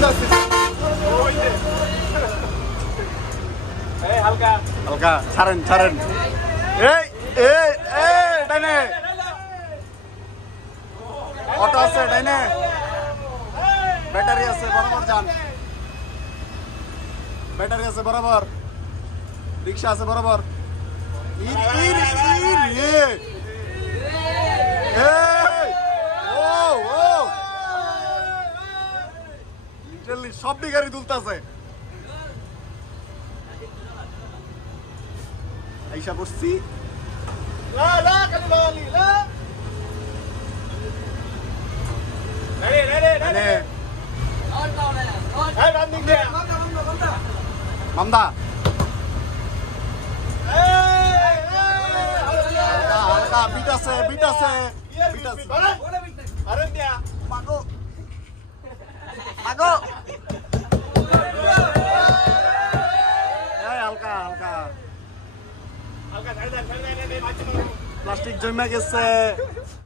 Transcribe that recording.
justice. Hey, Halka. Halka, Charan, Charan. Hey, hey, hey, Dane. Auto se, Dane. Battery se, बराबर जान. Battery से बराबर. Rickshaw से बराबर. ई ई ई ये. লিটারালি সব গাড়ি তুলতাছে আইসা বসছি। মানে মামদা। হালকা বিট আছে বিট আছে বিট আছে আরে দিয়া মাগো। মাগো। হালকা হালকা হালকা ছেড়ে দে ছেড়ে দে রে বাচ্চা প্লাস্টিক জমে গেছে